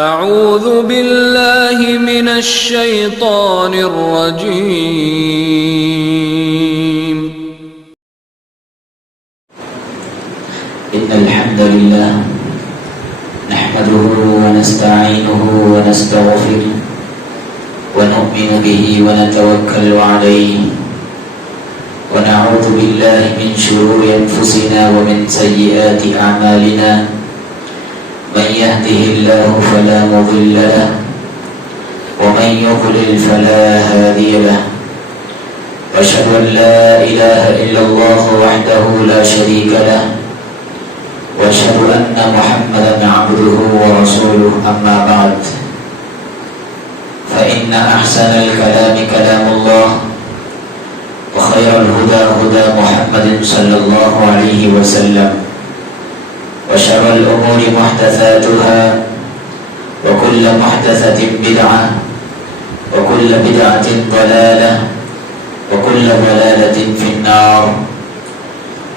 اعوذ باللہ من الشیطان الرجیم ان الحمد للہ نحمده ونستعینه ونستغفره ونؤمن به ونتوکل علیہ ونعوذ باللہ من شرور انفسنا ومن سیئات اعمالنا من يهده الله فلا مضل له ومن يضلل فلا هادي له واشهد ان لا اله الا الله وحده لا شريك له واشهد ان محمدا عبده ورسوله اما بعد فان احسن الكلام كلام الله وخير الهدى هدى محمد صلى الله عليه وسلم وشر الأمور محدثاتها وكل محدثة بدعة وكل بدعة ضلالة وكل ضلالة في النار.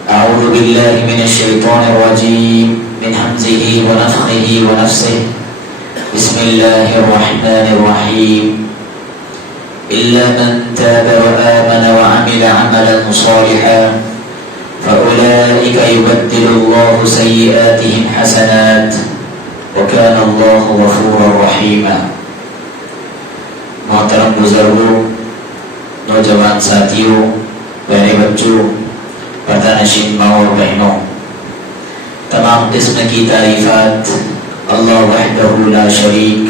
أعوذ بالله من الشيطان الرجيم من همزه ونفخه ونفسه. بسم الله الرحمن الرحيم. إلا من تاب وآمن وعمل عملا صالحا فأولئك يبدل الله سيئاتهم حسنات وكان الله غفورا رحيما. محترم بزرگوں، نوجوان ساتھیوں، پیارے بچوں، پردہ نشین ماں اور بہنوں، تمام قسم کی تعریفات اللہ وحدہ لا شریک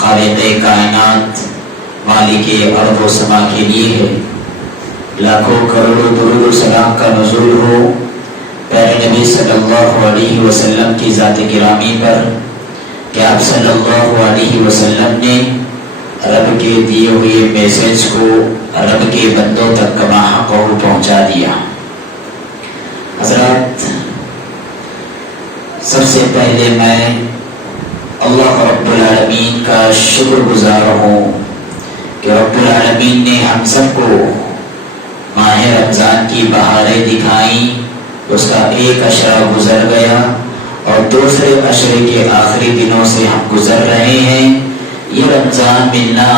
خالق کائنات مالک ارض و سما کے لیے ہے. لاکھوں کروڑوں درود و سلام کا نزول ہو پیارے نبی صلی اللہ علیہ وسلم کی ذات گرامی پر کہ آپ صلی اللہ علیہ وسلم نے رب کے دیے ہوئے میسج کو رب کے بندوں تک کما حق پہنچا دیا. حضرات، سب سے پہلے میں اللہ رب العالمین کا شکر گزار ہوں کہ رب العالمین نے ہم سب کو ماہ رمضان کی بہاریں دکھائیں. اس کا ایک عشرہ گزر گیا اور دوسرے عشرے کے آخری دنوں سے ہم گزر رہے ہیں. یہ رمضان ملنا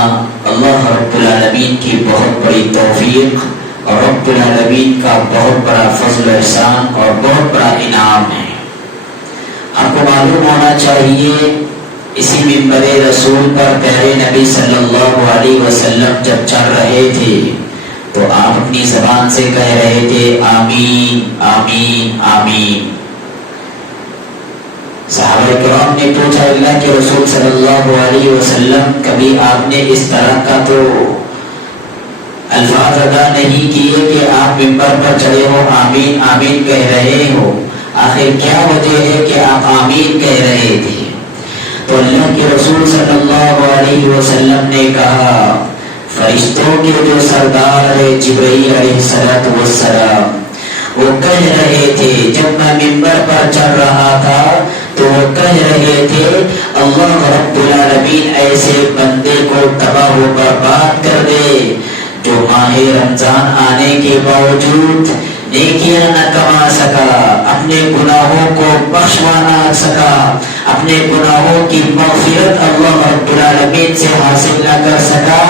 اللہ رب العالمین کی بہت بڑی توفیق اور رب العالمین کا بہت بڑا فضل و احسان اور بہت بڑا انعام ہے. آپ کو معلوم ہونا چاہیے اسی منبر رسول پر پیارے نبی صلی اللہ علیہ وسلم جب چل رہے تھے تو آپ اپنی زبان سے کہہ رہے تھے آمین آمین آمین. صحابہ کرام نے پوچھا اللہ کے رسول صلی اللہ علیہ وسلم کبھی آپ نے اس طرح کا تو الفاظ ادا نہیں کیے کہ آپ منبر پر چڑھے ہو آمین آمین کہہ رہے ہو، آخر کیا وجہ ہے کہ آپ آمین کہہ رہے تھے؟ تو اللہ کے رسول صلی اللہ علیہ وسلم نے کہا فرشتوں کے جو سردار ہے جبرائیل علیہ السلام وہ کہہ رہے تھے جب میں منبر پر چڑھ رہا تھا تو وہ کہہ رہے تھے اللہ رب العالمین ایسے بندے کو تباہ و برباد کر دے جو ماہ رمضان آنے کے باوجود نیکیاں نہ کما سکا، اپنے گناہوں کو بخشوا نہ سکا، اپنے گناہوں کی مغفرت اللہ رب العالمین سے حاصل نہ کر سکا.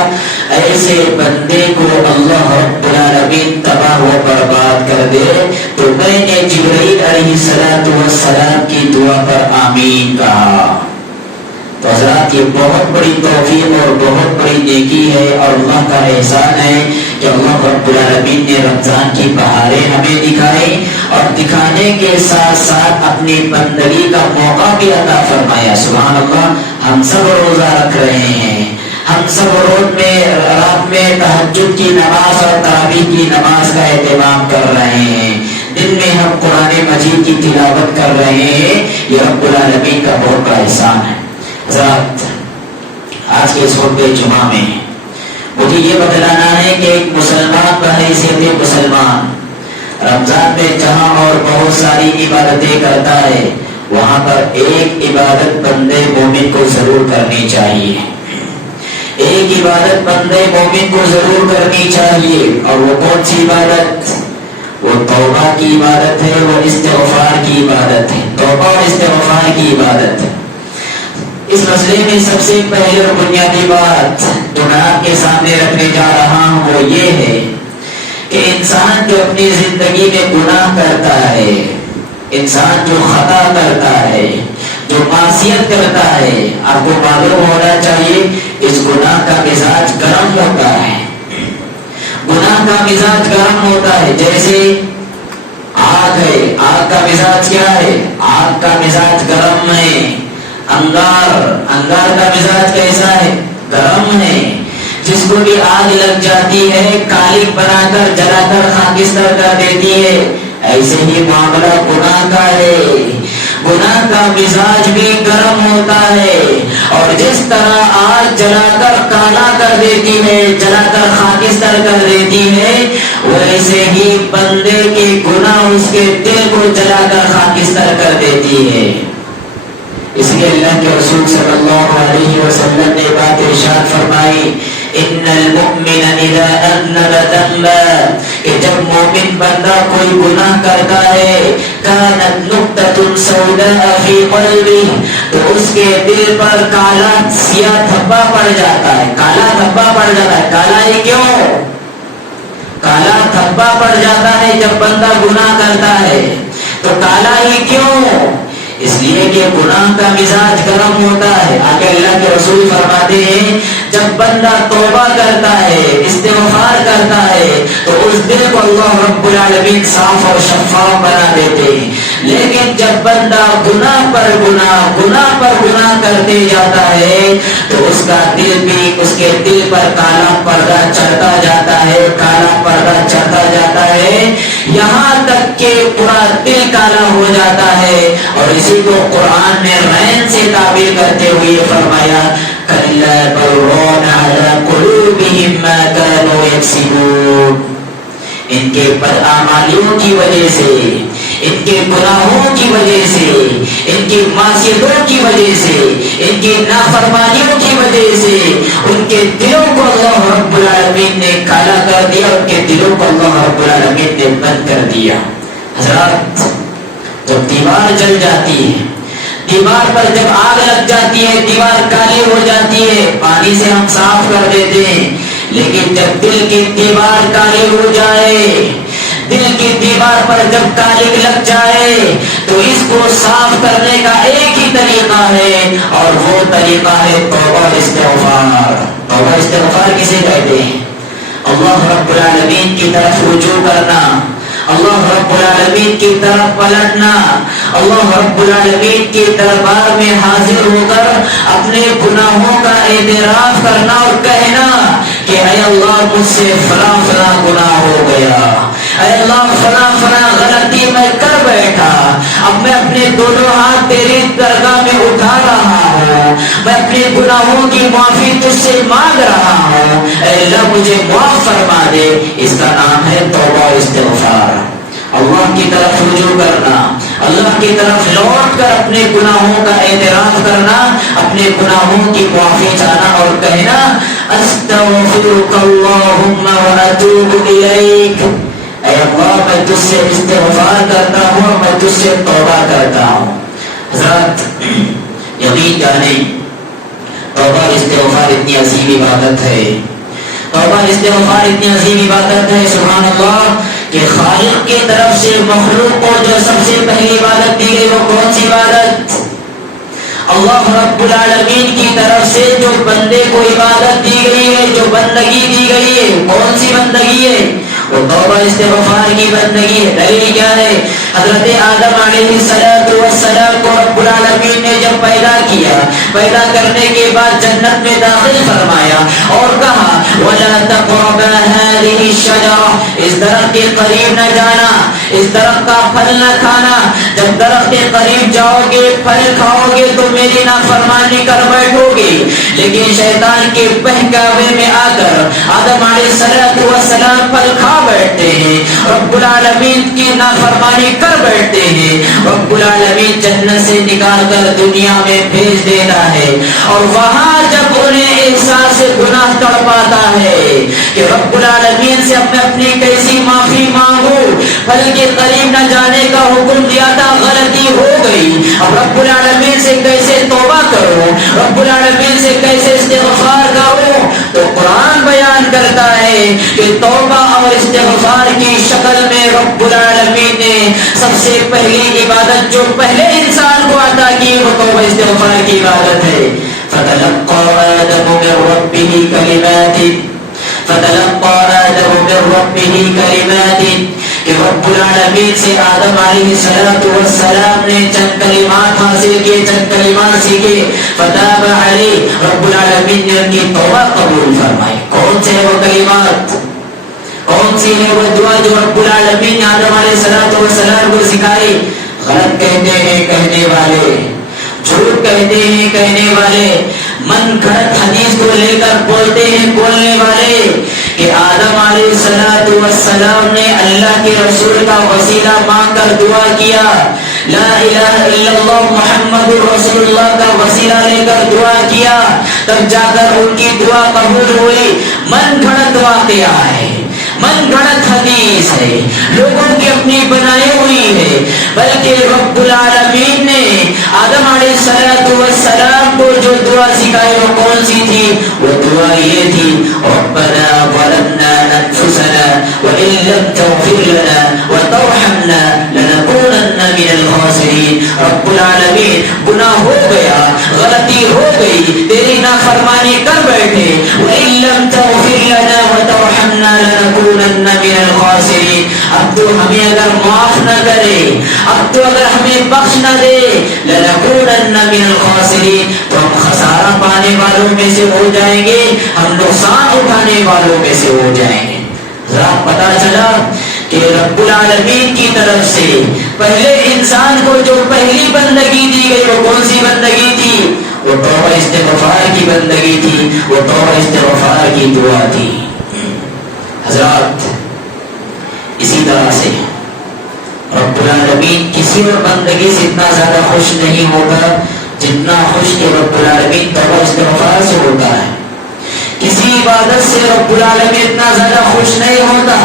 ایسے بندے کو اللہ رب العالمین تباہ و برباد کر دے. تو میں نے جبرائیل علیہ السلام کی دعا پر آمین کہا. تو حضرات، یہ بہت بڑی توفیق اور بہت بڑی نیکی ہے اور اللہ کا احسان ہے کہ اللہ رب العالمین نے رمضان کی بہاریں ہمیں دکھائی اور دکھانے کے ساتھ ساتھ اپنی بندگی کا موقع بھی عطا فرمایا. سبحان اللہ، ہم سب روزہ رکھ رہے ہیں، ہم سب رات میں تہجد کی نماز اور تراویح کی نماز کا اہتمام کر رہے ہیں، دن میں ہم قرآن مجید کی تلاوت کر رہے ہیں. یہ رب العالمین کا بہت بڑا احسان ہے. حضرات، آج کے اس خطبہ جمعہ میں مجھے یہ بتلانا ہے کہ ایک مسلمان بحیثیت مسلمان رمضان میں جہاں اور بہت ساری عبادتیں کرتا ہے وہاں پر ایک عبادت بندے مومن کو ضرور کرنی چاہیے. ایک عبادت بندے مومن کو ضرور کرنی چاہیے. اور وہ کون سی عبادت؟ وہ توبہ کی عبادت ہے، وہ استغفار کی عبادت ہے. توبہ اور استغفار کی عبادت ہے. اس مسئلے میں سب سے پہلے اور بنیادی بات جو میں آپ کے سامنے رکھنے جا رہا ہوں وہ یہ ہے کہ انسان جو اپنی زندگی میں گناہ کرتا ہے، انسان جو خطا کرتا ہے، جو معصیت کرتا ہے، آپ کو معلوم ہونا چاہیے اس گناہ کا مزاج گرم ہوتا ہے، گناہ کا مزاج گرم ہوتا ہے۔ جیسے آگ ہے، آگ کا مزاج کیا ہے؟ آگ کا مزاج گرم ہے۔ انگار کا مزاج کیسا ہے؟ گرم ہے۔ جس کو بھی آگ لگ جاتی ہے کالک بنا کر جلا کر خاکستر کر دیتی ہے۔ ایسے ہی معاملہ گناہ کا ہے، گناہ کا مزاج بھی گرم ہوتا ہے، اور جس طرح آگ جلا کر کالا کر دیتی ہے، جلا کر خاکستر کر دیتی ہے، ویسے ہی بندے کے گناہ اس کے دل کو جلا کر خاکستر کر دیتی ہے۔ اس لیے اللہ کے رسول صلی اللہ علیہ وسلم نے بات ارشاد فرمائی، ان المؤمن اذا اذنب ذنبا، کہ جب مومن بندہ کوئی گناہ کرتا ہے، كانت نقطة سوداء في قلبه، تو اس کے دل پر کالا سیاہ دھبا پڑ جاتا ہے، کالا دھبا پڑ جاتا ہے۔ کالا ہی کیوں؟ کالا دھبا پڑ جاتا ہے جب بندہ گناہ کرتا ہے، تو کالا ہی کیوں؟ اس لیے کہ گناہ کا مزاج گرم ہوتا ہے۔ آگے اللہ کے رسول فرماتے ہیں جب بندہ توبہ کرتا ہے، استغفار کرتا ہے، تو اس دل کو اللہ رب العالمین صاف اور شفاف بنا دیتے ہیں۔ لیکن جب بندہ گناہ پر گناہ کرتے جاتا ہے، تو اس کا دل بھی، اس کے دل پر کالا پردہ چڑھتا جاتا ہے، کالا پردہ چڑھتا جاتا ہے، یہاں تک کہ پورا دل کالا ہو جاتا ہے۔ اور اسی کو قرآن نے رین سے تعبیر کرتے ہوئے فرمایا، کَلَّا بَلْ رَانَ عَلَىٰ قُلُوبِهِم مَّا كَانُوا يَكْسِبُونَ۔ ان کے بدعمالیوں کی وجہ سے، ان کے گناہوں کی وجہ سے، ان کی معصیتوں کی وجہ سے، ان کی نافرمانیوں کی وجہ سے ان کے دلوں کو اللہ رب العالمین نے کالا کر دیا، ان کے دلوں کو اللہ رب العالمین نے بند کر دیا۔ حضرات، جب دیوار جل جاتی ہے، دیوار پر جب آگ لگ جاتی ہے، دیوار کالی ہو جاتی ہے، پانی سے ہم صاف کر دیتے ہیں، لیکن جب دل کی دیوار کالی ہو جائے، دل کی دیوار پر جب کالک لگ جائے، تو اس کو صاف کرنے کا ایک ہی طریقہ ہے، اور وہ طریقہ ہے توبہ استغفار۔ توبہ استغفار کسے کہتے ہیں؟ اللہ رب العالمین کی طرف رجوع کرنا، اللہ رب العالمین کی طرف پلٹنا، اللہ رب العالمین کے دربار میں حاضر ہو کر اپنے گناہوں کا اعتراف کرنا اور کہنا کہ اے اللہ مجھ سے فلاں فلاں گناہ ہو گیا، اے اللہ فلاں فلاں غلطی میں کر بیٹھا، اب میں اپنے دونوں ہاتھ تیری درگاہ میں اٹھا رہا ہوں، میں اپنے گناہوں کی معافی تجھ سے مانگ رہا ہوں، اے اللہ مجھے معاف فرما دے۔ اس کا نام ہے توبہ استغفار۔ اللہ کی طرف رجوع کرنا، اللہ کی طرف لوٹ کر اپنے گناہوں کا اعتراف کرنا، اپنے گناہوں کی معافی چاہنا اور کہنا استغفرک اللہم واتوب الیک، اے اللہ میں تجھ سے استغفار کرتا ہوں، میں تجھ سے توبہ کرتا ہوں۔ حضرات یقین جانیں توبہ استغفار اتنی عظیم عبادت ہے، توبہ استغفار اتنی عظیم عبادت ہے، سبحان اللہ، کہ خالق کی طرف سے مخلوق کو جو سب سے پہلی عبادت دی گئی وہ کون سی عبادت؟ اللہ رب العالمین کی طرف سے جو بندے کو عبادت دی گئی ہے، جو بندگی دی گئی ہے، کون سی بندگی ہے؟ وہ توبہ استغفار کی بندگی ہے۔ دلیل کیا ہے؟ حضرت آدم علیہ السلام کو رب العالمین نے جب پیدا کیا، پیدا کرنے کے بعد جنت میں داخل فرمایا اور کہا وَلَا تَقْرَبَا هَٰذِهِ الشَّجَرَةَ، اس درخت کے قریب نہ جانا، اس درخت کا پھل نہ کھانا، جب درخت کے قریب جاؤ گے پھل کھاؤ گے تو میری نافرمانی کر بیٹھو گے۔ لیکن شیطان کے بہکاوے میں آ کر آدم علیہ السلام پھل کھا بیٹھتے ہیں، رب العالمین کی نافرمانی کر بیٹھتے ہیں، رب العالمین جنت سے نکال کر دنیا میں بھیج دیتا ہے، اور وہاں جب انہیں احساس گناہ تڑپاتا ہے کہ رب العالمین سے میں اپنی کیسی معافی مانگوں، پھل کے قریب نہ جانے کا حکم دیا تھا، غلطی ہو گئی. اب رب العالمین سے کیسے توبہ کرو، رب العالمین سے کیسے استغفار کرو؟ تو قرآن بیان کرتا ہے کہ توبہ اور استغفار کی شکل میں رب العالمین نے سب سے پہلی عبادت جو پہلے انسان کو عطا کی وہ توبہ استغفار کی عبادت ہے. فتلقى آدم من ربه كلمات فتلقى آدم من ربه كلمات کہ رب العالمین سے آدم علیہ السلام نے چند کلمات حاصل کیے، چند کلمات سیکھے. فتاب علیہ، رب العالمین نے ان کی توبہ قبول فرمائی. کون سے وہ کلمات، کون سی ہے وہ دعا جو رب العالمین نے آدم علیہ السلام کو سکھائی؟ غلط کہتے ہیں کہنے والے، جھوٹ کہتے ہیں کہنے والے، من گھڑت حدیث کو لے کر بولتے ہیں بولنے والے کہ آدم علیہ السلام نے اللہ کے رسول کا وسیلہ مانگ کر دعا کیا، لا الہ الا اللہ محمد رسول اللہ کا وسیلہ لے کر دعا کیا، تب جا کر ان کی دعا قبول ہوئی. من گھڑت واقعہ ہے، من گھڑت حدیث ہے، لوگوں کی اپنی بنائی ہوئی ہے. بلکہ رب العالمین نے آدم علیہ السلام کو جو دعا سکھائی وہ کون سی تھی؟ وہ دعا یہ تھی، ربنا ظلمنا انفسنا وان لم تغفر لنا وترحمنا لنكونن من الخاسرین. رب العالمین گناہ ہو گیا، غلطی ہو گئی، تیری نافرمانی کر بیٹھے، وان لم تغفر لنا وترحمنا لنكونن من الخاسرین. اب تو ہمیں اگر معاف نہ کرے، اب تو اگر ہمیں بخش نہ دے، لنكونن من الخاسرین، تو ہم خسارہ پانے والوں میں سے ہو جائیں گے، ہم نقصان اٹھانے والوں میں سے ہو جائیں گے. ذرا پتا چلا کہ رب العالمین کی طرف سے پہلے انسان کو جو پہلی بندگی دی گئی وہ کون سی بندگی تھی؟ وہ توبہ استغفار کی بندگی تھی، وہ توبہ استغفار کی دعا تھی. حضرات اسی طرح سے رب العالمین کسی اور بندگی سے اتنا زیادہ خوش نہیں ہوتا جتنا خوش کہ رب العالمین توبہ استغفار سے ہوتا ہے. کسی عبادت سے رب العالمین اتنا زیادہ خوش نہیں ہوتا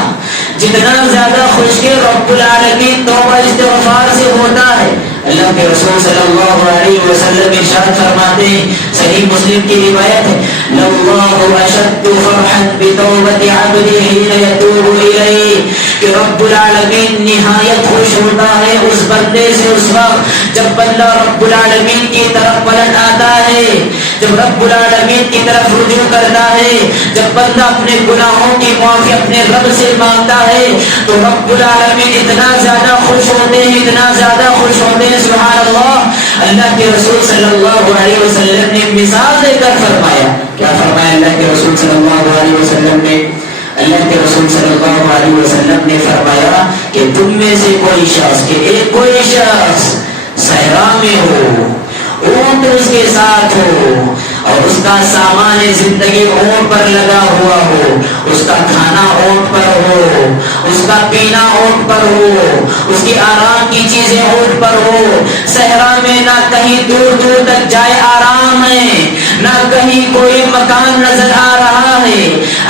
جتنا زیادہ خوش کہ رب العالمین توبہ استغفار سے ہوتا ہے. اللہ کے رسول صلی اللہ علیہ وسلم ارشاد فرماتے ہیں، صحیح مسلم کی روایت ہے، لَاللَّهُ أَشَدُّ فَرْحًا بِتَوْبَةِ عَبْدِهِ حِينَ يَتُوبُ إِلَيْهِ، کہ رب العالمین نہایت خوش ہوتا ہے اس بندے سے اس وقت جب بندہ رب العالمین کی طرف پلٹ آتا ہے، جب رب العالمین کی طرف رجوع کرتا ہے، جب بندہ اپنے گناہوں کی معافی اپنے رب سے مانگتا ہے تو رب العالمین اتنا زیادہ خوش ہوتے ہیں، اتنا زیادہ خوش ہوتے ہیں. سبحان اللہ. اللہ کے رسول صلی اللہ علیہ وسلم نے مثال دے کر فرمایا، کیا فرمایا اللہ کے رسول صلی اللہ علیہ وسلم نے؟ اللہ کے رسول صلی اللہ علیہ وسلم نے فرمایا کہ تم میں سے کوئی شخص، کہ ایک کوئی شخص صحرا میں ہو، اونٹ اس کے ساتھ ہو اور اس کا سامان زندگی اونٹ پر لگا ہوا ہو، اس کا کھانا اونٹ پر ہو، اس کا پینا اونٹ پر ہو، اس کی آرام کی چیزیں اونٹ پر ہو. صحرا میں نہ کہیں دور دور تک جائے آرام ہے، نہ کہیں کوئی مکان نظر آ رہا ہے.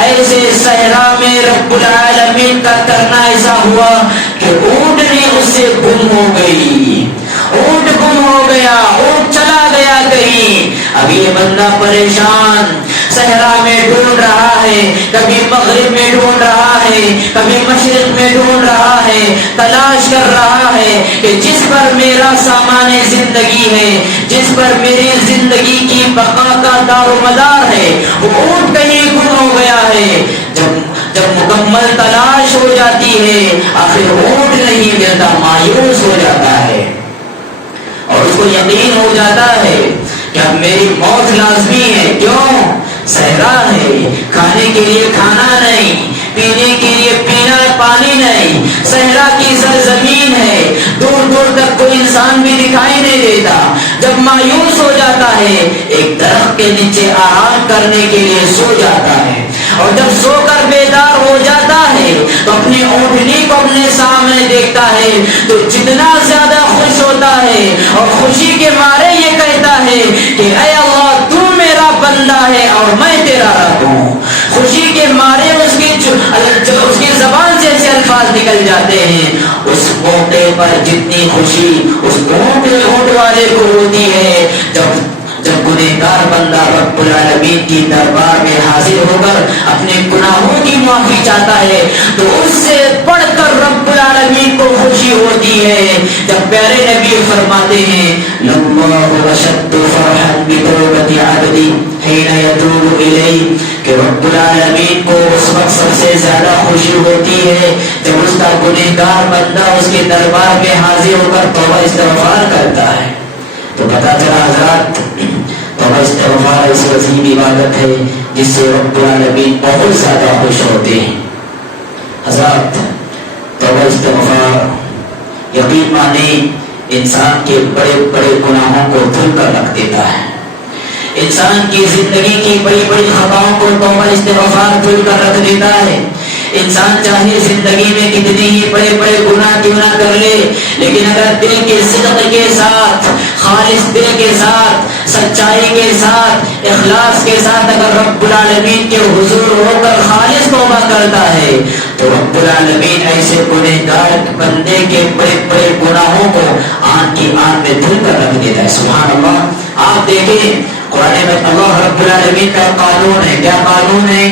ایسے صحرا میں رب العالمین کا کرنا ایسا ہوا کہ اونٹ نے اس سے گم ہو گئی، اونٹ گم ہو گیا، اونٹ چلا گیا کہیں. اب یہ بندہ پریشان صحرا میں ڈھونڈ رہا ہے، کبھی مغرب میں ڈھونڈ رہا ہے، کبھی مشرق میں ڈھونڈ رہا ہے، تلاش کر رہا ہے کہ جس پر میرا سامان زندگی ہے، جس پر میری زندگی کی بقا کا دار و مدار ہے، وہ اونٹ کہیں گم ہو گیا ہے. جب مکمل تلاش ہو جاتی ہے آخر اونٹ نہیں ملتا، مایوس ہو جاتا ہے اور اس کو یقین ہو جاتا ہے کہ اب میری موت لازمی ہے. کیوں؟ صحرا ہے، کھانے کے لیے کھانا نہیں، پینے کے لیے پینا پانی نہیں، صحرا کی سرزمین ہے، دور دور تک کوئی انسان بھی دکھائی نہیں دیتا. جب مایوس ہو جاتا ہے ایک درخت کے نیچے آرام کرنے کے لیے سو جاتا ہے اور جب سو کر بیدار ہو جاتا ہے تو اپنی اونٹنی کو اپنے سامنے دیکھتا ہے تو جتنا زیادہ خوش ہوتا ہے اور خوشی کے مارے یہ کہتا ہے کہ اے اللہ تو میرا بندہ ہے اور میں تیرا رب ہوں. خوشی کے مارے اس کی زبان سے ایسے الفاظ نکل جاتے جاتے ہیں، اس موقع پر جتنی خوشی اس اونٹ والے کو ہوتی ہے جب گنہگار بندہ رب العالمین کی دربار میں حاضر ہو کر اپنے گناہوں کی معافی چاہتا ہے، تو اس سے بڑھ کر رب العالمین کو خوشی ہوتی ہے جب پیارے نبی فرماتے ہیں لَاللَّهُ أَشَدُّ فَرْحًا بِتَوْبَةِ عَبْدِهِ حِينَ يَتُوبُ إِلَيْهِ، کہ رب العالمین کو اس وقت سب سے زیادہ خوشی ہوتی ہے جب اس کا گنہگار بندہ اس کے دربار میں حاضر ہو کر توبہ استغفار کرتا ہے۔ تو پتہ چلا حضرات، توبہ استغفار اس عظیم عبادت ہے جس سے رب العالمین بہت زیادہ خوش ہوتے ہیں۔ حضرات، توبہ استغفار یقین مانے انسان کے بڑے بڑے گناہوں کو دھل کر رکھ دیتا ہے، انسان کی زندگی کی بڑی بڑی خطاؤں کو توبہ استغفار دھل کر رکھ دیتا ہے۔ انسان چاہے زندگی میں کتنے ہی بڑے بڑے گناہ کیوں نہ کر لے، لیکن اگر دل کے صدق کے ساتھ، خالص دل کے ساتھ، سچائی کے ساتھ، اخلاص کے ساتھ اگر رب العالمین کے حضور ہو کر خالص توبہ کرتا ہے تو رب العالمین ایسے گنہگار بندے کے بڑے بڑے گناہوں کو آن کی آن میں دھل کر رکھ دیتا ہے۔ سبحان اللہ۔ آپ دیکھیں قرآن میں اللہ رب العالمین کا قانون ہے، کیا قانون ہے؟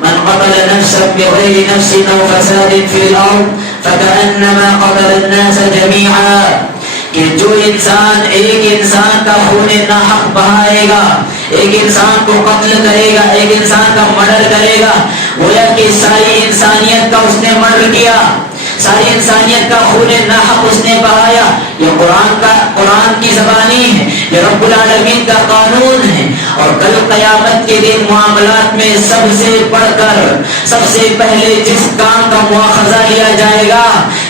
من قتل نفسا بغیر نفس او فساد فی الارض فکأنما قتل الناس جمیعا، کہ جو انسان ایک انسان کا خون ناحق بہائے گا، ایک انسان کو قتل کرے گا، ایک انسان کا مرڈر کرے گا، گویا کہ ساری انسانیت کا اس نے مرڈر کیا، ساری انسانیت کا خون ناحق اس نے بہایا۔ یہ قرآن کی زبانی ہے، یہ رب العالمین کا قانون ہے، اور کل قیامت کے دن معاملات میں سب سے بڑھ کر سب سے پہلے جس کام کا مواخذہ لیا جائے گا،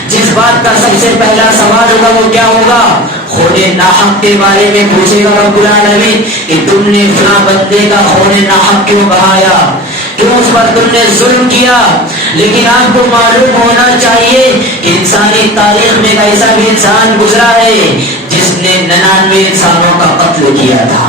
جس بات کا سب سے پہلا سوال ہوگا وہ کیا ہوگا؟ خون ناحق کے بارے میں پوچھے گا رب العالمین کہ تم نے فلاں بندے کا خون ناحق کیوں بہایا، کیوں اس پر تم نے ظلم کیا۔ لیکن آپ کو معلوم ہونا چاہیے کہ انسانی تاریخ میں ایسا بھی انسان گزرا ہے جس نے 99 انسانوں کا قتل کیا تھا،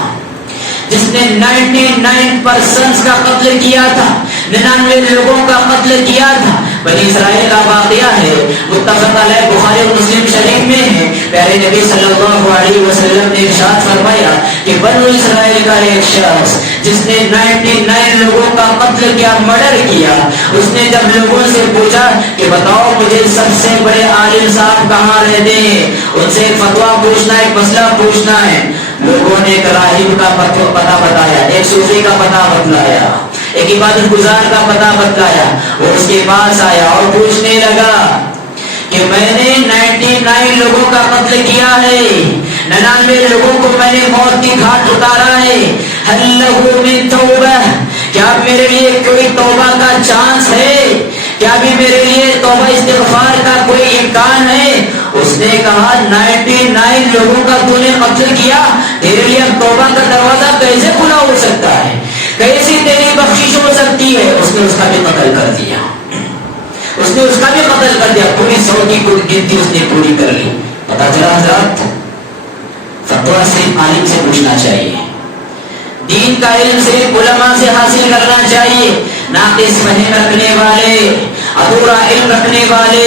جس نے 99% کا قتل کیا تھا، 99 لوگوں کا قتل کیا تھا۔ بنی اسرائیل کا واقعہ ہے، متفق علیہ بخاری و مسلم شریف میں ہے۔ پیارے نبی صلی اللہ علیہ وسلم نے ارشاد فرمایا کہ بنو اسرائیل کا ایک شخص جس نے 99 لوگوں کا قتل کیا، مرڈر کیا، اس نے جب لوگوں سے پوچھا کہ بتاؤ مجھے سب سے بڑے عالم صاحب کہاں رہتے ہیں، ان سے فتویٰ پوچھنا، ایک مسئلہ پوچھنا ہے، لوگوں نے ایک راہب کا پتہ بتایا، ایک صوفی کا پتہ بتلایا، ایک عبادت گزار کا پتہ بتلایا۔ وہ اس کے پاس آیا اور پوچھنے لگا کہ میں نے 99 لوگوں کا قتل کیا ہے، 99 لوگوں کو میں نے موت کی گھاٹ اتارا ہے، هل له من توبہ، کیا میرے لیے کوئی توبہ کا چانس ہے، کیا بھی میرے لیے توبہ استغفار کا کوئی امکان ہے؟ اس نے کہا 99 لوگوں کا تو نے قتل کیا، تیرے لیے توبہ کا دروازہ کیسے کھلا ہو سکتا ہے، کیسی تیری بخشش ہو سکتی ہے؟ اس نے اس کا بھی قتل کر دیا، اس نے اس کا بھی قتل کر دیا، پوری 100 کی گنتی اس نے پوری کر لی۔ پتا چلا حضرات، فتویٰ صرف عالم سے پوچھنا چاہیے، دین کا علم صرف علماء سے حاصل کرنا چاہیے، ناقص فہم رکھنے والے، ادھورا علم رکھنے والے،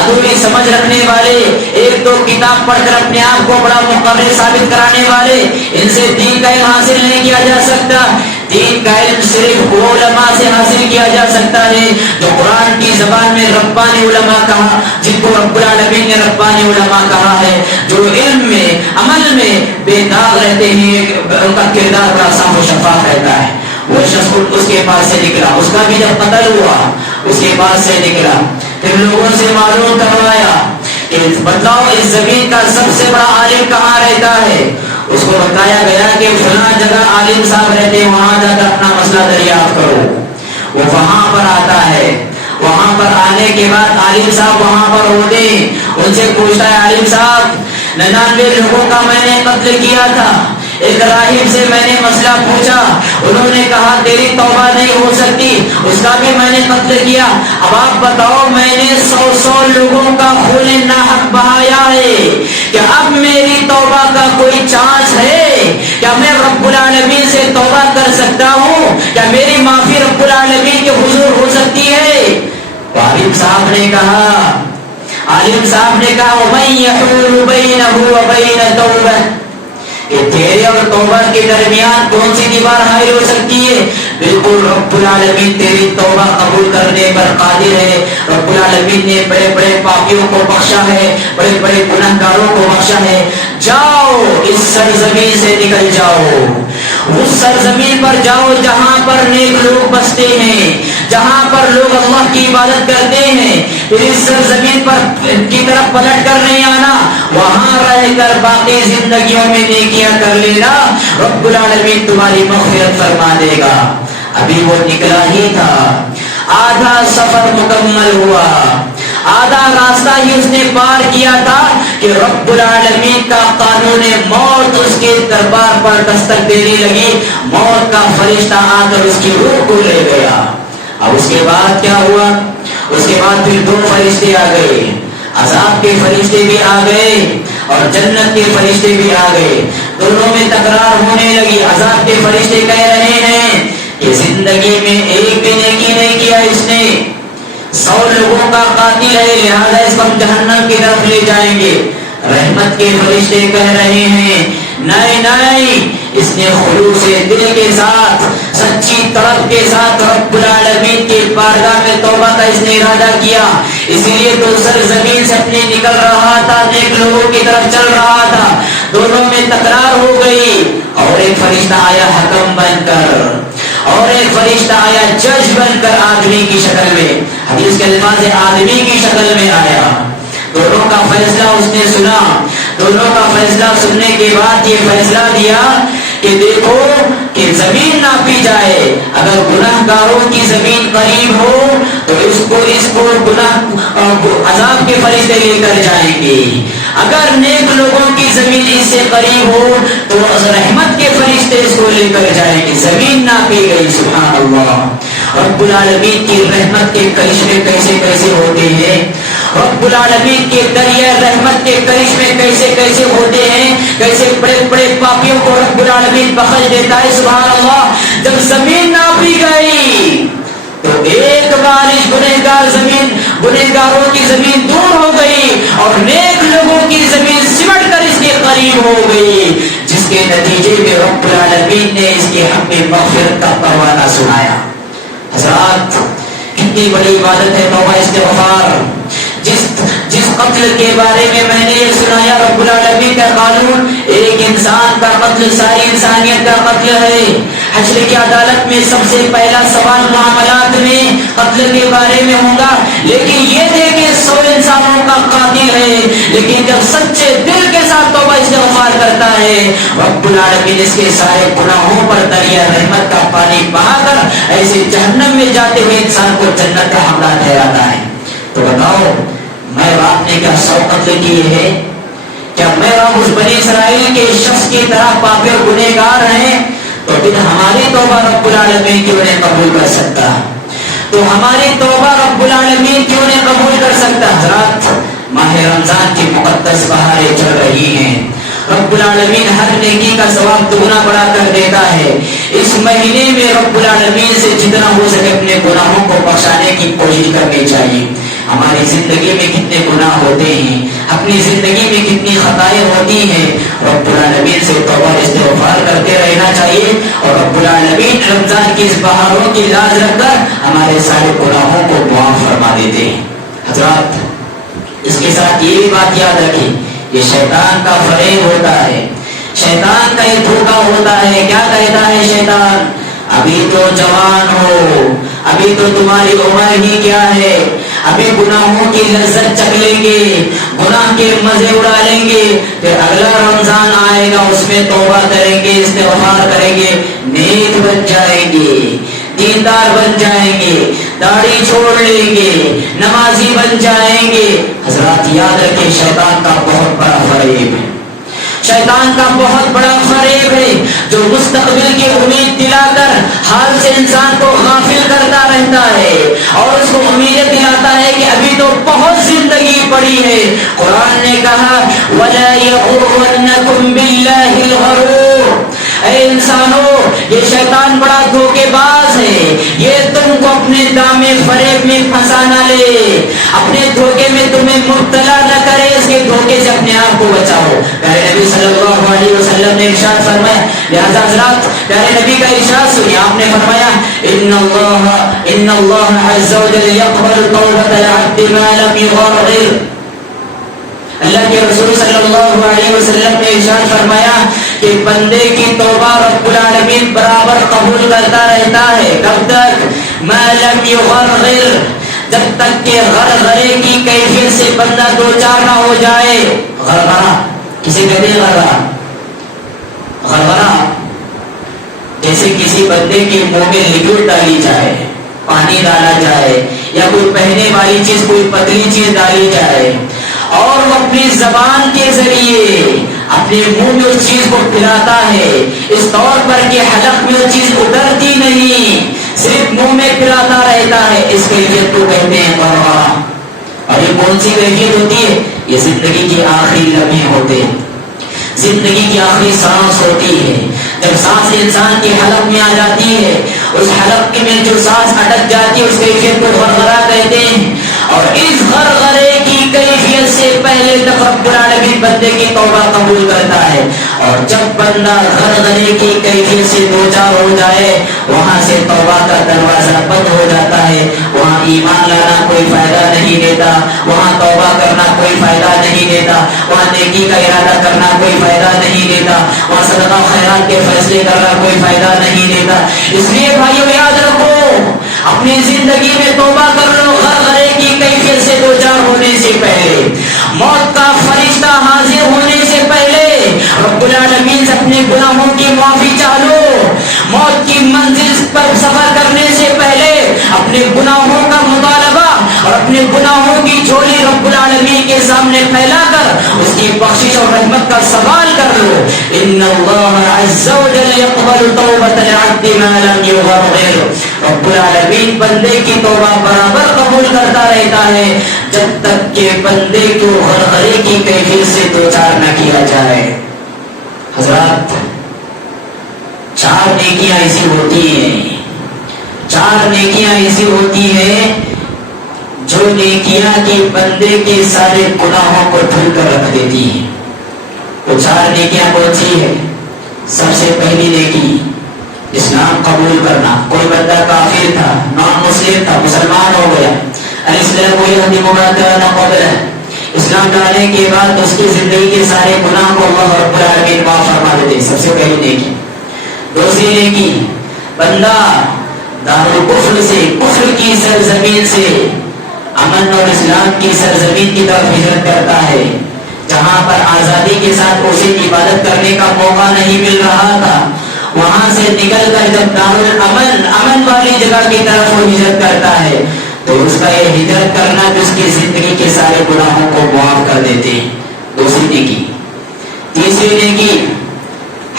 ادھوری سمجھ رکھنے والے، ایک دو کتاب پڑھ کر اپنے آپ کو بڑا مقرر ثابت کرانے والے، ان سے دین کا علم حاصل نہیں کیا جا سکتا۔ دین کا علم صرف وہ علماء سے حاصل کیا جا سکتا ہے جو قرآن کی زبان میں ربانی علماء کہا، جن کو رب العالمین نے ربانی علماء کہا ہے، جو علم میں عمل میں بے داغ رہتے ہیں، ان کا کردار بڑا صاف و شفاف رہتا ہے۔ وہ شخص اس کے پاس سے نکلا، اس کا بھی جب قتل ہوا اس کے پاس سے نکلا، پھر لوگوں سے معلوم کروایا کہ بتاؤ اس زمین کا سب سے بڑا عالم کہاں رہتا ہے۔ اس کو بتایا گیا کہ فلاں جگہ عالم صاحب رہتے ہیں، وہاں جا کر اپنا مسئلہ دریافت کرو۔ وہ وہاں پر آتا ہے، وہاں پر آنے کے بعد عالم صاحب وہاں پر ہوتے ہیں، ان سے پوچھتا ہے عالم صاحب 99 لوگوں کا میں نے قتل کیا تھا، ایک راہب سے میں نے مسئلہ پوچھا، انہوں نے کہا تیری توبہ نہیں ہو سکتی، اس کا بھی میں نے قتل کیا، اب آپ بتاؤ میں نے 100 لوگوں کا خون ناحق بہایا ہے، کیا اب میری توبہ کا کوئی چانس ہے؟ کیا میں رب العالمین سے توبہ کر سکتا ہوں؟ کیا میری معافی رب العالمین کے حضور ہو سکتی ہے؟ عالم صاحب نے کہا عالم صاحب نے کہا وَمَن يَحُولُ بَيْنَهُ وَبَيْنَ تَوْبَةٍ کہ تیرے اور توبہ کے درمیان کون سی دیوار حائل ہو سکتی ہے؟ بالکل رب العالمین تیری توبہ قبول کرنے پر قادر ہے. رب العالمین نے بڑے بڑے پاپیوں کو بخشا ہے, بڑے بڑے گنہگاروں کو بخشا ہے. جاؤ اس سرزمین سے نکل جاؤ, اس سرزمین پر جاؤ جہاں پر نیک لوگ بستے ہیں, جہاں پر لوگ اللہ کی عبادت کرتے ہیں. پھر اس سرزمین پر کی طرف پلٹ کر نہیں آنا, وہاں رہ کر باقی زندگیوں میں نیکیاں کر لینا, رب العالمین تمہاری مغفرت فرما دے گا. ابھی وہ نکلا ہی تھا, آدھا سفر مکمل ہوا, آدھا راستہ ہی اس نے پار کیا تھا کہ رب العالمین کا قانون موت اس کے دربار پر دستک دینے لگی. موت کا فرشتہ آ کر اس کی روح کو لے گیا. اب اس کے بعد کیا ہوا؟ اس کے بعد پھر دو فرشتے آ گئے, عذاب کے فرشتے بھی آ گئے اور جنت کے فرشتے بھی آ گئے. دونوں میں تکرار ہونے لگی. عذاب کے فرشتے کہہ رہے ہیں کہ زندگی میں ایک بھی نیکی نہیں کیا اس نے, 100 لوگوں کا قاتل ہے, لہذا اس کو ہم جہنم کی طرف لے جائیں گے. رحمت کے فرشتے کہہ رہے ہیں نہیں نہیں, اس نے خلوص دل کے ساتھ, سچی طلب کے ساتھ رب العالمین کی بارگاہ میں توبہ کا اس نے ارادہ کیا, اسی لیے تو سرزمین سے اپنے نکل رہا تھا, نیک لوگوں کی طرف چل رہا تھا. دونوں میں تکرار ہو گئی اور ایک فرشتہ آیا حکم بن کر, اور ایک فرشتہ آیا جج بن کر آدمی کی شکل میں. حدیث کے الفاظ آدمی کی شکل میں آیا. دونوں کا فیصلہ اس نے سنا. دونوں کا فیصلہ سننے کے بعد یہ فیصلہ دیا کہ دیکھو کہ زمین ناپی جائے, اگر گناہگاروں کی زمین قریب ہو تو اس کو گناہ عذاب کے فرشتے لے کر جائیں گے, اگر نیک لوگوں کی زمین اس سے قریب ہو تو رحمت کے فرشتے اس کو لے کر جائیں گے. زمین ناپی گئی. سبحان اللہ. رب العالمین کی رحمت کے کرشمے کیسے کیسے ہوتے ہیں, رب العالمین کے دریا رحمت کے کرشمے کیسے کیسے ہوتے ہیں, کیسے بڑے بڑے پاپیوں کو رب العالمین بخش دیتا ہے. سبحان اللہ. جب زمین ناپی گئی تو ایک بارش گنہگاروں کی زمین دور ہو گئی اور نیک لوگوں کی زمین سمٹ کر اس کے قریب ہو گئی, جس کے نتیجے میں رب العالمین نے اس کے حق میں مغفرت کا پروانہ سنایا. حضرات, کتنی بڑی عبادت ہے توبہ استغفار. جس قتل کے بارے میں نے یہ سنایا, رب العالمین کا قانون ایک انسان کا قتل ساری انسانیت کا قتل ہے. حشر کی عدالت میں سب سے پہلا سوال معاملات میں قتل کے بارے میں ہوگا, لیکن یہ دیکھیں 100 انسانوں کا قاتل ہے, لیکن جب سچے دل کے ساتھ توبہ استغفار کرتا ہے رب العالمین اس کے سارے گناہوں پر دریا رحمت کا پانی بہا کر ایسے جہنم میں جاتے ہوئے انسان کو جنت کا حقدار ٹھہراتا ہے. تو بتاؤ, میں آپ نے کیا 100 قتل کیے ہیں؟ کیا میں آپ اس بنی اسرائیل کے شخص کی طرح پاپی اور گنہگار ہیں؟ تو پھر ہماری توبہ رب العالمین کیوں نہیں قبول کر سکتا؟ تو ہماری توبہ رب العالمین کیوں نہیں قبول کر سکتا؟ حضرات, ماہ رمضان کی مقدس بہاریں چل رہی ہیں, رب العالمین ہر نیکی کا ثواب دگنا بڑھا کر دیتا ہے. اس مہینے میں رب العالمین سے جتنا ہو سکے اپنے گناہوں کو بخشانے کی کوشش کرنی چاہیے. ہماری زندگی میں کتنے گناہ ہوتے ہیں, اپنی زندگی میں کتنی خطائیں ہوتی ہیں, رب العالمین سے توبہ استغفار کرتے رہنا چاہیے. اور رب العالمین رمضان کی اس بہاروں کی لاز رکھ کر ہمارے سارے گناہوں کو معاف فرما دیتے ہیں. حضرات, اس کے ساتھ یہ بھی بات یاد رکھیں, یہ شیطان کا فریب ہوتا ہے, شیطان کا یہ دھوکہ ہوتا ہے. کیا کہتا ہے شیطان؟ ابھی تو جوان ہو, ابھی تو تمہاری عمر ہی کیا ہے, ابھی گناہوں کی لذت چکھ لیں گے, گناہ کے مزے اڑا لیں گے, پھر اگلا رمضان آئے گا اس میں توبہ کریں گے, استغفار کریں گے, نیک بن جائیں گے, دیندار بن جائیں گے, داڑھی چھوڑ لیں گے, نمازی بن جائیں گے. حضرات یاد رکھیں, شیطان کا بہت بڑا فریب ہے, شیطان کا بہت بڑا فریب ہے جو مستقبل کی امید دلا کر حال سے انسان کو غافل کرتا رہتا ہے اور اس کو امیدیں دلاتا ہے کہ ابھی تو بہت زندگی پڑی ہے. قرآن نے کہا وَلَا يَغُرَّنَّكُمْ بِاللَّهِ الْغَرُورُ, اے انسانوں, یہ شیطان بڑا دھوکے باز ہے, یہ تم کو اپنے دامے فریب میں پھنسا نہ لے, اپنے دھوکے میں تمہیں مبتلا نہ کرے اس کے دھوکے سے اپنے آپ کو بچاؤ. پیارے نبی صلی اللہ علیہ وسلم نے ارشاد فرمایا, لہذا حضرات پیارے نبی کا ارشاد سنیے. آپ نے فرمایا ان اللہ عز وجل یقبل توبۃ العبد ما لم یغرغر. اللہ کے رسول صلی اللہ علیہ وسلم نے ارشاد فرمایا کہ بندے کی توبہ رب العالمین برابر قبول کرتا رہتا ہے. کب تک؟ ما لم یغرغر, جب تک کہ غرغرے کی کیفیت سے بندہ دو چار نہ ہو جائے. غرغرہ کسے کہتے ہیں؟ غرغرہ جیسے کسی بندے کے منہ میں لکوڈ ڈالی جائے, پانی ڈالا جائے, یا کوئی پہنے والی چیز, کوئی پتلی چیز ڈالی جائے, اور وہ اپنی زبان کے ذریعے اپنے منہ میں اس چیز کو پھلاتا ہے, اس طور پر کہ حلق میں وہ چیز اترتی نہیں, صرف منہ میں پھلاتا رہتا ہے. اس کیفیت کو کہتے ہیں غرغرہ. اور یہ کون سی کیفیت ہوتی ہے؟ یہ زندگی کے آخری لمحے ہوتے ہیں, زندگی کی آخری سانس ہوتی ہے. جب سانس انسان کی حلق میں آ جاتی ہے, اس حلق میں جو سانس اٹک جاتی ہے اس کیفیت کو غرغرہ کہتے ہیں. اور اس غرغرے کی کیفیت سے پہلے تک رب العالمین بندے کی توبہ قبول کرتا ہے. اور جب بندہ غرغرے کی کیفیت سے دو چار ہو جائے, وہاں سے توبہ کا دروازہ بند ہو جاتا ہے. وہاں ایمان لانا کوئی فائدہ نہیں دیتا, وہاں توبہ کرنا کوئی فائدہ نہیں دیتا, وہاں نیکی کا ارادہ کرنا کوئی فائدہ نہیں دیتا, وہاں صدقہ خیرات کے فیصلے کرنا کوئی فائدہ نہیں دیتا. اس لیے بھائیو یاد رکھو, اپنی زندگی میں توبہ کر لو غرغرے کی کیفیت سے دو چار ہونے سے پہلے, موت کا فرشتہ حاضر ہونے سے پہلے رب العالمین سے اپنے گناہوں کی معافی چاہو. موت کی منزل پر سفر کرنے سے پہلے اپنے گناہوں کا مطالبہ اور اپنے گناہوں کی جھولی رب العالمین کے سامنے پھیلا کر اس کی بخشش اور رحمت کا سوال کر لو. ان اللہ عز وجل یقبل توبۃ العبد ما لم یغرغر. رب العالمین بندے کی توبہ برابر قبول کرتا رہتا ہے جب تک کہ بندے کو غرغرے کی کیفیت سے دو چار نہ کیا جائے. حضرات چار نیکیاں ایسی ہوتی ہیں, چار نیکیاں ایسی ہوتی ہیں جو نیکیاں کے بندے کے سارے گناہوں کو دھل کر رکھ دیتی ہیں. وہ چار نیکیاں کون سی ہے؟ سب سے پہلی نیکی اسلام قبول کرنا. کوئی بندہ کافر تھا, نان مسلم تھا, مسلمان ہو گیا. الاسلام یہدی ما کان قبلہ, اسلام لانے کے بعد اس کی زندگی کے سارے گناہ کو اللہ رب العالمین معاف فرما دیتے. سب سے پہلی نیکی. دوسری نیکی, بندہ دارالکفر سے, کفر کی سرزمین سے امن اور اسلام کی سرزمین کی طرف ہجرت کرتا ہے, جہاں پر آزادی کے ساتھ اسے عبادت کرنے کا موقع نہیں مل رہا تھا. وہاں سے نکل کر جب دارالامن, امن والی جگہ کی طرف وہ ہجرت کرتا ہے, تو اس کا یہ ہجرت کرنا جو اس کی زندگی کے سارے گناہوں کو معاف کر دیتے ہیں. دوسری نیکی. تیسری نیکی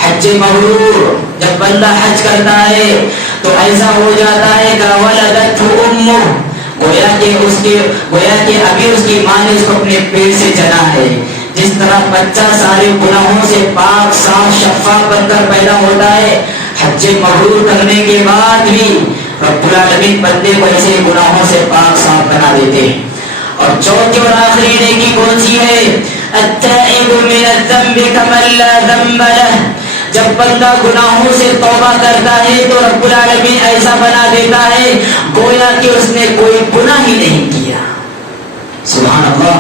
حج مبرور. جب بندہ حج کرتا ہے تو ایسا ہو جاتا ہے کہ ولدتہ امہ, گویا کہ ابھی اس کی ماں نے اس کو اپنے پیٹ سے جنا ہے. جس طرح بچہ سارے گناہوں سے پاک صاف شفاف بن کر پیدا ہوتا ہے, حج مبرور کرنے کے بعد بھی رب العالمین بندے کو ایسے گناہوں سے پاک صاف بنا دیتے ہیں. اور چوتھی اور آخری نیکی کون سی ہے؟ التائب من الذنب کمن لا ذنب لہ. جب بندہ گناہوں سے توبہ کرتا ہے تو رب العالمین ایسا بنا دیتا ہے گویا کہ اس نے کوئی گناہ ہی نہیں کیا. سبحان اللہ,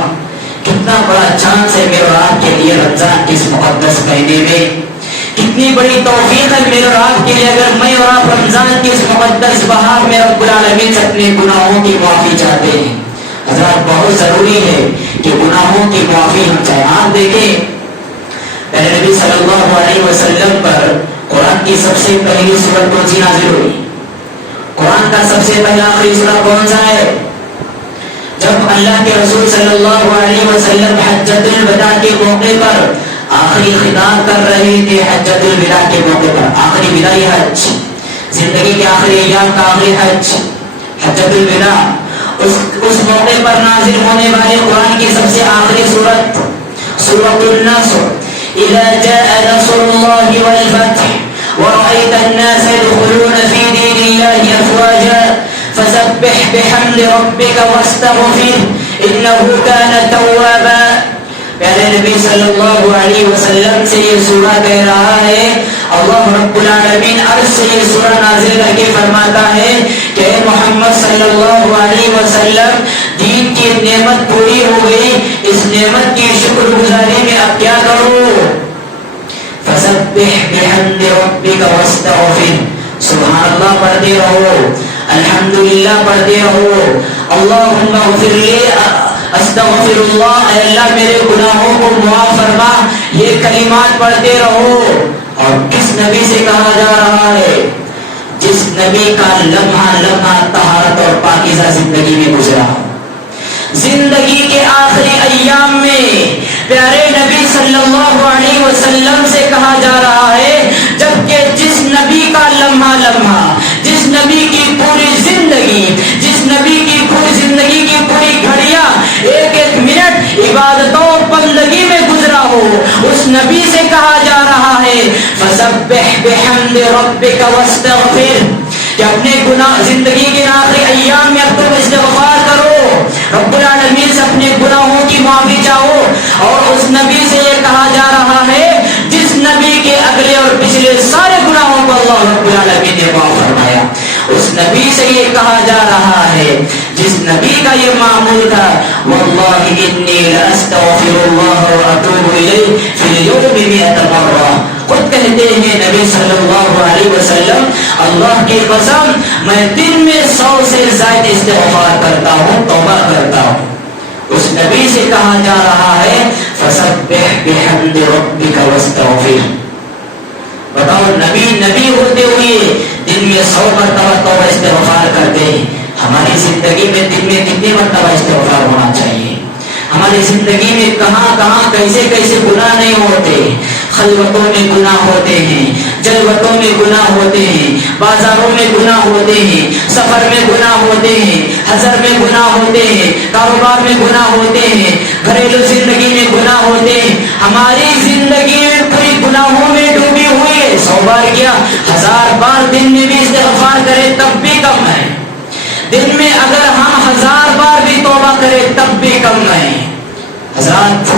کتنا بڑا چانس ہے میرے اور آپ کے لیے رمضان کے اس مقدس مہینے میں. کتنی بڑی توفیق ہے میرے اور آپ کے لیے اگر میں اور آپ رمضان کے اس مقدس بہار میں رب العالمین سے اپنے گناہوں کی معافی چاہتے ہیں. حضرات بہت ضروری ہے کہ گناہوں کی معافی ہم چاہیں. آپ دیکھیں پہلے نبی صلی اللہ علیہ وسلم پر قرآن کی سب سے پہلی سورت کون سی نازل ہوئی؟ قرآن کا سب سے پہلا آخری سورہ کون سا ہے؟ جب اللہ کے رسول صلی اللہ علیہ وسلم حجۃ الوداع کے موقع پر آخری خطاب کر رہے تھے, حجۃ الوداع کے موقع پر آخری وداعی حج, زندگی کے آخری ایام کا آخری حج, حجۃ الوداع, اس موقع پر نازل ہونے والے قرآن کی سب سے آخری سورت سورۃ النصر. اذا جاء نصر الله والفتح ورأيت الناس يدخلون في دين الله افواجا فسبح بحمد ربك واستغفره انه كان توابا. پیارے نبی صلی اللہ علیہ وسلم سے یہ سورہ کہہ رہا ہے. اللہ رب العالمین عرش سے یہ سورہ نازل کر کے فرماتا ہے کہ اے محمد صلی اللہ علیہ وسلم دین کی نعمت پوری ہو گئی, اس نعمت کی شکر گزاری میں اب کیا کرو؟ فسبح بحمد ربک واستغفر, سبحان اللہ پڑھتے رہو, الحمدللہ پڑھتے رہو, اللہم اغفر لی استغفر اللہ, اے اللہ میرے گناہوں کو معاف فرما, یہ کلمات پڑھتے رہو. اور کس نبی سے کہا جا رہا ہے؟ جس نبی کا لمحہ لمحہ طہارت اور پاکیزہ زندگی میں گزرا. زندگی کے آخری ایام میں پیارے نبی صلی اللہ علیہ وسلم سے کہا جا رہا ہے, جبکہ جس نبی کا لمحہ لمحہ, جس نبی کی پوری زندگی, جس نبی کی پوری زندگی کی پوری گھڑیاں ایک ایک منٹ عبادتوں اور بندگی میں گزرا ہو, اس نبی سے کہا جا رہا ہے فسبح بحمد ربک واستغفر, کہ اپنے گناہ زندگی کے آخری ایام میں اب تم استغفار کرو, رب العالمین سے اپنے گناہوں کی معافی چاہو. اور اس نبی سے یہ کہا جا رہا ہے جس نبی کے اگلے اور پچھلے سارے گناہوں کو اللہ رب العالمین نے معاف فرمایا. اس نبی سے یہ کہا جا رہا ہے جس نبی کا یہ معمول تھا, واللہ انی لاستغفر اللہ واتوب الیہ فی اليوم 100 مرہ. خود کہتے ہیں نبی صلی اللہ علیہ وسلم, اللہ کی قسم میں دن میں 100 سے زائد استغفار کرتا ہوں, توبہ کرتا ہوں. اس نبی سے کہا جا رہا ہے فسبح بحمد ربک واستغفر. بتاؤ, نبی ہوتے ہوئے دن میں 100 مرتبہ توبہ استغفار کرتے ہیں. ہماری زندگی میں دن میں کتنی مرتبہ استغفار ہونا چاہیے؟ ہماری زندگی میں کہاں کہاں کیسے کیسے گناہ نہیں ہوتے. خلوتوں میں گناہ ہوتے ہیں, جلوتوں میں گناہ ہوتے ہیں, بازاروں میں گناہ ہوتے ہیں, سفر میں گناہ ہوتے ہیں, حضر میں گناہ ہوتے ہیں, کاروبار میں گناہ ہوتے ہیں, گھریلو زندگی میں گناہ ہوتے ہیں. ہماری زندگی میں پوری گناہوں میں ڈوبی ہوئی ہے. 100 بار کیا 1000 بار دن میں بھی استغفار کرے تب بھی کم ہے. دن میں اگر ہم 1000 بار بھی توبہ کرے تب بھی کم ہے. حضرات,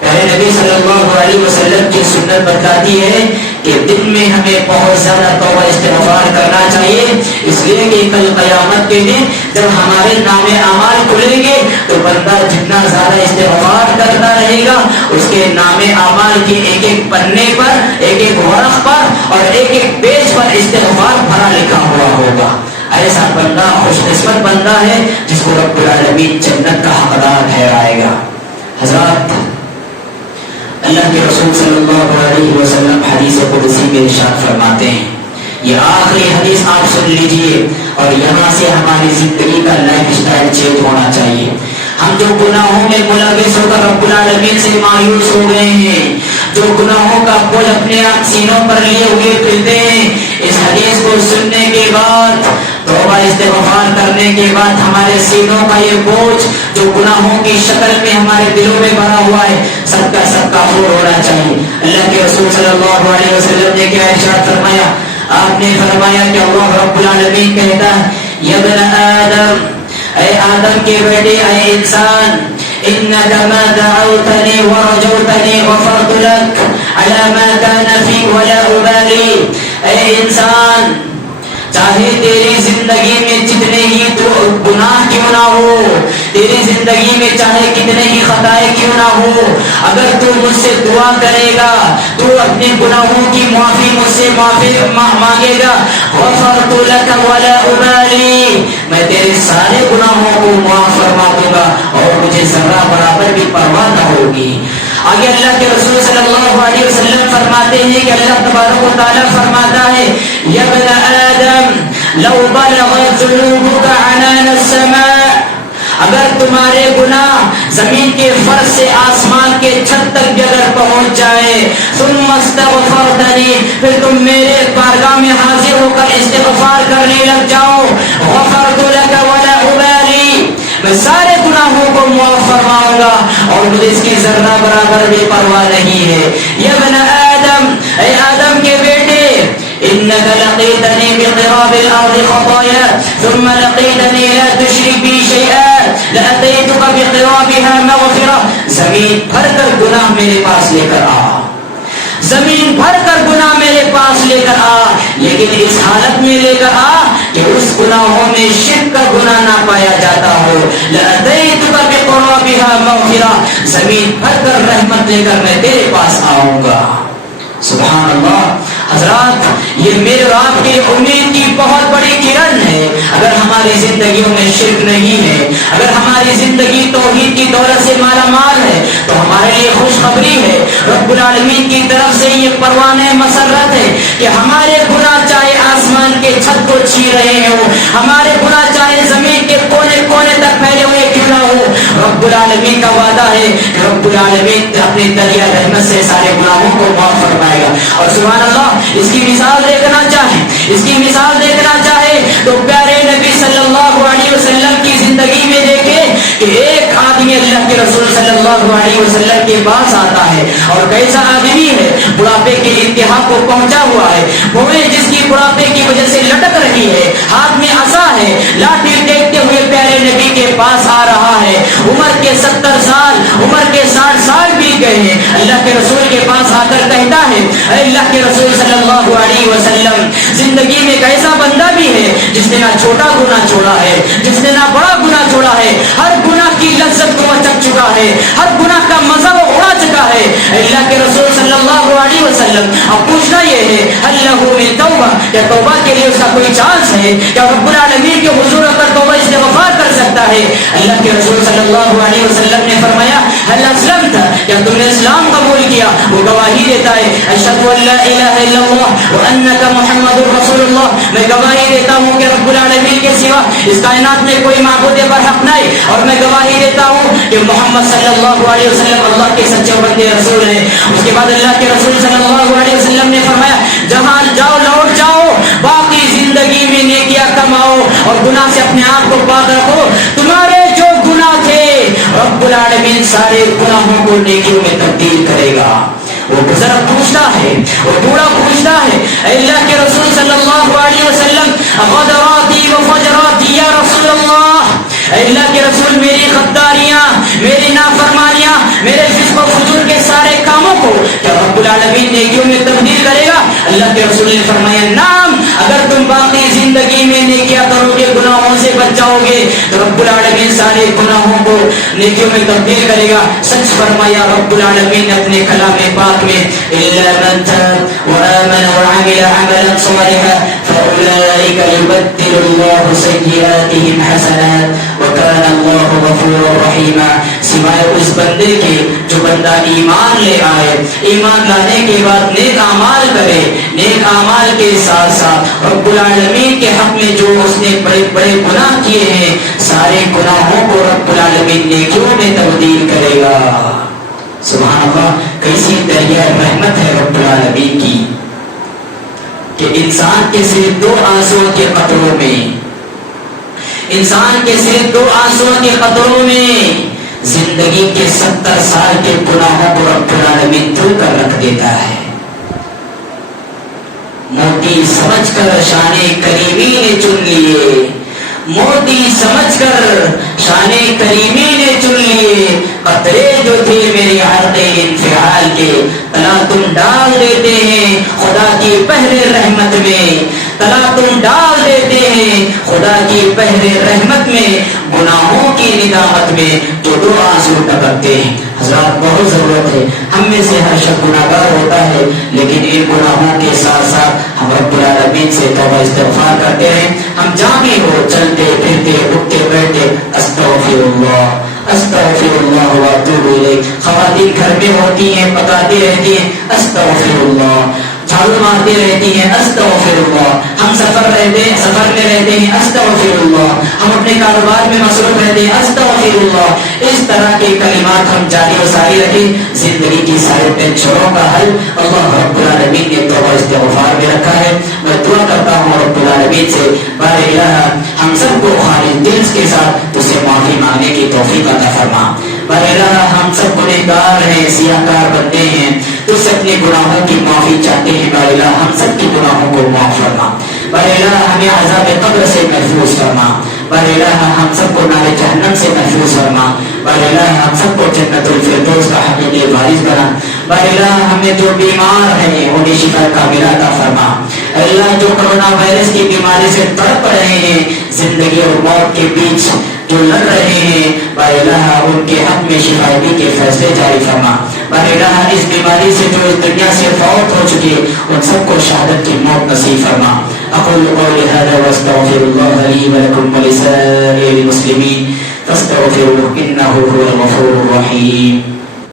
پہلے نبی صلی اللہ علیہ وسلم کی سنت بتاتی ہے کہ دن میں ہمیں بہت زیادہ توبہ استغفار کرنا چاہیے, اس لیے کہ کل قیامت کے دن جب ہمارے نام اعمال کھلیں گے تو بندہ جتنا زیادہ استغفار کرتا رہے گا اس کے نام اعمال کی ایک ایک پنے پر, ایک ایک ورق پر اور ایک ایک پیج پر استغفار بھرا لکھا ہوا ہوگا. ایسا بندہ خوش قسمت بندہ ہے جس کو رب العالمین جنت کا حقدار ٹھہرائے گا. حضرات, اللہ کے رسول صلی اللہ علیہ وسلم حدیث قدسی میں ارشاد فرماتے ہیں, یہ آخری حدیث آپ سن لیجئے اور یہاں سے ہماری زندگی کا لائف سٹائل چینج ہونا چاہیے. ہم جو گناہوں میں ملوث ہو کر رب العالمین سے مایوس ہو گئے ہیں, جو گناہوں کا بوجھ اپنے آپ سینوں پر لیے ہوئے پھرتے ہیں, اس حدیث کو سننے کے بعد, توبہ استغفار کرنے کے بعد ہمارے سینوں کا یہ بوجھ جو گناہوں کی شکل میں ہمارے دلوں میں بھرا ہوا ہے سب کا دور ہونا چاہیے. اللہ کے رسول صلی اللہ علیہ وسلم نے کیا ارشاد فرمایا؟ آپ نے فرمایا کہ اللہ رب العالمین کہتا ہے, یا ابن آدم, اے آدم کے بیٹے, اے انسان, انک ما دعوتنی ورجوتنی غفرت لک علی ما کان فیک ولا ابالی. اے انسان, چاہے تیری زندگی میں جتنے ہی تو گناہ کیوں نہ ہو, تیری زندگی میں چاہے کتنے ہی خطائیں کیوں نہ ہو, اگر تو مجھ سے دعا کرے گا, تو اپنے گناہوں کی معافی مجھ سے مانگے گا, غفرت لک ولا ابالی, میں تیرے سارے گناہوں کو معاف فرما دوں گا اور مجھے ذرہ برابر بھی پرواہ نہ ہوگی. آگے اللہ کے رسول صلی اللہ علیہ وسلم فرماتے ہیں کہ اللہ تبارک و تعالیٰ فرماتا ہے, یا ابن آدم لو بلغت ذنوبک عنان السماء, اگر تمہارے گناہ زمین کے فرش سے آسمان کے چھت تک بھی اگر پہنچ جائے, ثم استغفرتنی, پھر تم میرے بارگاہ میں حاضر ہو کر استغفار کرنے لگ جاؤ, غفرت لک ولا ابالی, میں سارے گناہوں کو معاف فرماؤں گا اور مجھے اس کی ذرہ برابر بھی پرواہ نہیں ہے. یا ابن آدم, اے آدم کے بیٹے, إنك لقيتني بقراب الأرض خطايا ثم لقيتني لا تشرك بي شيئا لأتيتك بقرابها مغفرة. زمین بھر کر گناہ میرے پاس لے کر آ، زمین بھر کر گناہ میرے پاس لے کر آ، لیکن اس حالت میں لے کر آ کہ اس گناہوں میں شرک کا گناہ نہ پایا جاتا ہو. لأتيتك بقرابها مغفرة، زمین بھر کر رحمت لے کر میں تیرے پاس آؤں گا. سبحان اللہ. حضرات یہ میرے اور آپ کی امید کی بہت بڑی کرن ہے. اگر ہماری زندگیوں میں شرک نہیں ہے، اگر ہماری زندگی توحید کی دولت سے مالا مال ہے، تو ہمارے لیے خوشخبری ہے. رب العالمین کی طرف سے یہ پروانہ مسرت ہے کہ ہمارے گناہ چاہے آسمان کے چھت کو چھین رہے ہوں، ہمارے گناہ چاہے زمین کے کونے کونے تک پھیلے ہوئے کیوں نہ ہو، رب العالمین کا وعدہ ہے کہ رب العالمین اپنی دریا رحمت سے سارے گناہوں کو معاف فرمائے گا. اور سبحان اللہ، اس کی مثال دیکھنا چاہے، اس کی مثال دیکھنا چاہے تو پیارے نبی صلی اللہ علیہ وسلم کی زندگی میں دیکھے کہ ایک آدمی اللہ کے رسول صلی اللہ علیہ وسلم کے پاس آتا ہے، اور کیسا آدمی ہے، بڑھاپے کے انتہا کو پہنچا ہوا ہے، بھویں جس کی بڑھاپے کی وجہ سے لٹک رہی ہے، ہاتھ میں عصا ہے، لاٹھی ٹیکتے ہوئے پیارے نبی کے پاس آ رہا ہے. عمر کے 70 سال، عمر کے 60 سال بھی گئے ہیں. اللہ کے رسول کے پاس آ کر کہتا ہے اے اللہ کے رسول صلی اللہ علیہ وسلم، زندگی میں ایک ایسا بندہ بھی ہے جس نے نہ چھوٹا گناہ چھوڑا ہے، جس نے نہ بڑا گناہ چھوڑا ہے، ہر گناہ کی لذت کو وہ چکھ چکا ہے، ہر گناہ کا مزہ وہ اڑا چکا ہے. اللہ کے رسول صلی اللہ علیہ وسلم، اب پوچھنا یہ ہے ہل لہ من توبہ، کیا توبہ کے لیے اس کا کوئی چانس ہے؟ کیا رب العالمین کے حضور اگر توبہ استغفار کر سکتا ہے؟ اللہ کے رسول صلی اللہ علیہ وسلم نے فرمایا ہل اسلمت، کیا تم نے اسلام قبول کیا؟ وہ گواہی دیتا ہے اشہد ان لا الہ الا اللہ وانک محمد رسول اللہ، میں گواہی دیتا ہوں کہ رب العالمین کے سوا اس کائنات میں کوئی معبود برحق نہیں، اور میں گواہی دیتا ہوں کہ محمد صلی اللہ علیہ وسلم اللہ کے سچے بندے رسول ہیں. اس کے بعد اللہ کے رسول صلی اللہ علیہ وسلم نے فرمایا جہاں جاؤ لوٹ جاؤ، باقی زندگی میں نیکیاں کماؤ اور گناہ سے اپنے آپ کو پاک رکھو. تمہارے جو گناہ تھے رب العالمین سارے گناہوں کو نیکیوں میں تبدیل کرے گا. وہ بزرگ پوچھتا ہے، وہ بوڑھا پوچھتا ہے اے اللہ کے رسول صلی اللہ علیہ وسلم غدراتی و فجراتی یا رسول اللہ، اے اللہ کے رسول میری غداریاں، میری نافرمانیاں، میرے فسق و فجور کے سارے کاموں کو کیا رب العالمین نیکیوں میں تبدیل کرے گا؟ اللہ کے رسول نے فرمایا نعم، اگر تم باقی زندگی میں نیکیاں کرو گے، گناہوں سے بچ جاؤ گے، تو رب العالمین سارے گناہوں کو نیکیوں میں تبدیل کرے گا. سچ فرمایا رب العالمین نے اپنے کلام پاک میں الا من تاب وآمن وعمل عملا صالحا فاولئک یبدل اللہ سیئاتهم حسنات وکان اللہ غفورا رحیما، سوائے اس بندے کے جو بندہ ایمان لے آئے، ایمان لانے کے بعد نیک اعمال کرے، نیک اعمال کے ساتھ ساتھ رب العالمین کے حق میں جو اس نے بڑے بڑے گناہ کیے ہیں، سارے گناہوں کو رب العالمین نیکیوں میں تبدیل کرے گا. سبحان اللہ، کیسی دریا رحمت ہے رب العالمین کی کہ انسان کے صرف 2 آنسوؤں کے قطروں میں، انسان کے صرف 2 آنسوؤں کے قطروں میں زندگی کے 70 سال کے گناہوں کو رب العالمین دھل کر رکھ دیتا ہے. موتی سمجھ کر شان کریمی نے چن لیے، موتی سمجھ کر شان کریمی نے چن لیے، قطرے جو تھے میرے حلقے انفعال کے تلا تم ڈال دیتے ہیں خدا کی پہلے رحمت میں، تلا تم ڈال دیتے ہیں خدا کی پہلے رحمت میں، گناہوں کی ندامت میں جو 2 آنسو ٹپکتے ہیں. حضرات بہت ضرورت ہے، ہم میں سے ہر شخص گناہگار ہوتا ہے، لیکن ان گناہوں کے ساتھ ساتھ ہم رب العالمین سے توبہ استغفار کرتے ہیں. ہم جہاں بھی ہو، چلتے پھرتے اٹھتے بیٹھتے استغفر اللہ استغفر اللہ واتوب الیہ. خواتین گھر میں ہوتی ہیں، پکاتی رہتی ہیں استغفر اللہ، جھاڑو مارتی رہتی ہیں استغفر اللہ، ہم سفر میں رہتے ہیں استغفر اللہ، ہم اپنے کاروبار میں مصروف رہتے ہیں استغفر اللہ. اس طرح کے کلمات ہم جاری و ساری رکھیں. زندگی کی سارے ٹینشنوں کا حل اللہ رب العالمین نے توبہ استغفار میں رکھا ہے. میں دعا کرتا ہوں رب العالمین سے بار الہ ہم سب کو خالص دل کے ساتھ اس سے معافی مانگنے کی توفیق عطا فرما. بارے ہم سب گنہگار ہیں، سیاہکار بندے ہیں، تو سے اپنے گناہوں کی معافی چاہتے ہیں۔ بارے ہم سب کے گناہوں کو معاف فرما۔ بارے ہمیں عذاب قبر سے محفوظ فرما۔ بارے ہم سب کو نار جہنم سے محفوظ فرما۔ بارے ہم سب کو جنت الفردوس کا حقیقی وارث بنا۔ بارے ہمیں جو بیمار ہیں انہیں شفا کاملہ عطا فرما۔ اللہ جو کرونا وائرس کی بیماری سے تڑپ رہے ہیں، زندگی اور موت کے بیچ جو لڑ رہے ہیں، بارے ان کے حق میں شفایابی کے فیصلے جاری فرما۔ بارے اس بیماری سے جو اس دنیا سے فوت ہو چکے ان سب کو شہادت کی موت نصیب فرما۔ اقول قولی هذا واستغفر الله لي ولكم ولسائر المسلمين فاستغفروه انه هو الغفور الرحيم۔